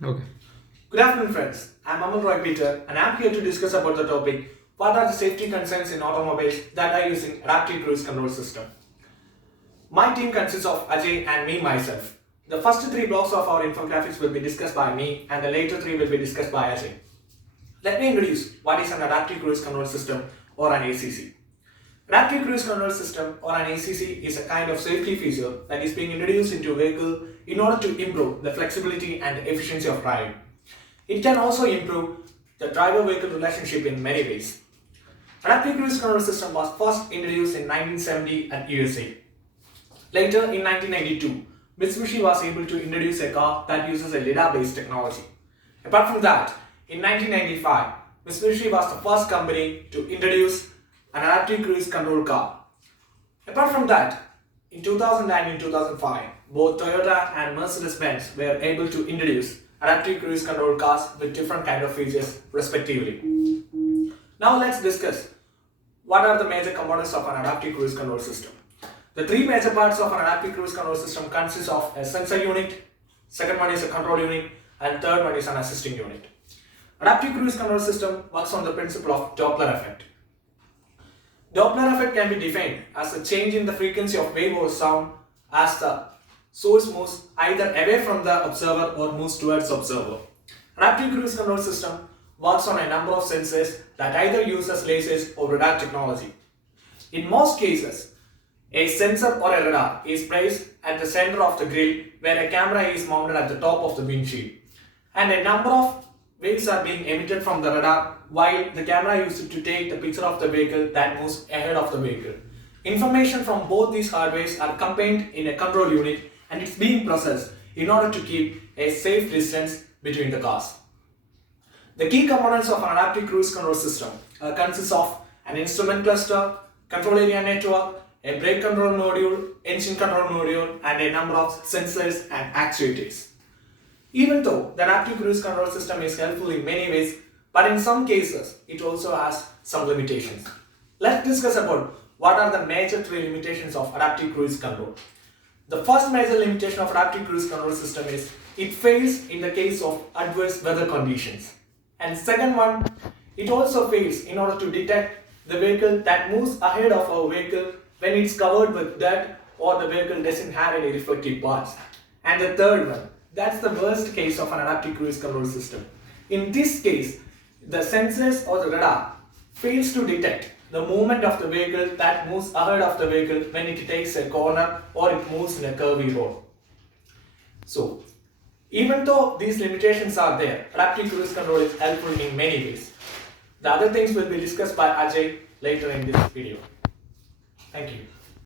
Okay. Good afternoon, friends. I'm Amal Roy Peter, and I'm here to discuss about the topic: what are the safety concerns in automobiles that are using adaptive cruise control system. My team consists of Ajay and me myself. The first three blocks of our infographics will be discussed by me, and the later three will be discussed by Ajay. Let me introduce what is an adaptive cruise control system or an ACC. Adaptive Cruise Control System or an ACC is a kind of safety feature that is being introduced into a vehicle in order to improve the flexibility and efficiency of driving. It can also improve the driver-vehicle relationship in many ways. Adaptive Cruise Control System was first introduced in 1970 at USA. Later in 1992, Mitsubishi was able to introduce a car that uses a LiDAR-based technology. Apart from that, in 1995, Mitsubishi was the first company to introduce an adaptive cruise control car. Apart from that, in 2000 and in 2005, both Toyota and Mercedes-Benz were able to introduce adaptive cruise control cars with different kind of features respectively. Now let's discuss what are the major components of an adaptive cruise control system. The three major parts of an adaptive cruise control system consist of a sensor unit, second one is a control unit, and third one is an assisting unit. Adaptive cruise control system works on the principle of Doppler effect. Doppler effect can be defined as a change in the frequency of wave or sound as the source moves either away from the observer or moves towards the observer. Adaptive cruise control system works on a number of sensors that either uses lasers or radar technology. In most cases, a sensor or a radar is placed at the center of the grille where a camera is mounted at the top of the windshield, and a number of waves are being emitted from the radar while the camera used to take the picture of the vehicle that moves ahead of the vehicle. Information from both these hardwares are combined in a control unit and it's being processed in order to keep a safe distance between the cars. The key components of an adaptive cruise control system consist of an instrument cluster, control area network, a brake control module, engine control module, and a number of sensors and actuators. Even though the adaptive cruise control system is helpful in many ways, but in some cases it also has some limitations. Let's discuss about what are the major three limitations of adaptive cruise control. The first major limitation of adaptive cruise control system is it fails in the case of adverse weather conditions. And second one, it also fails in order to detect the vehicle that moves ahead of our vehicle when it's covered with dirt or the vehicle doesn't have any reflective parts. And the third one, that's the worst case of an adaptive cruise control system. In this case, the sensors or the radar fails to detect the movement of the vehicle that moves ahead of the vehicle when it takes a corner or it moves in a curvy road. So, even though these limitations are there, adaptive cruise control is helpful in many ways. The other things will be discussed by Ajay later in this video. Thank you.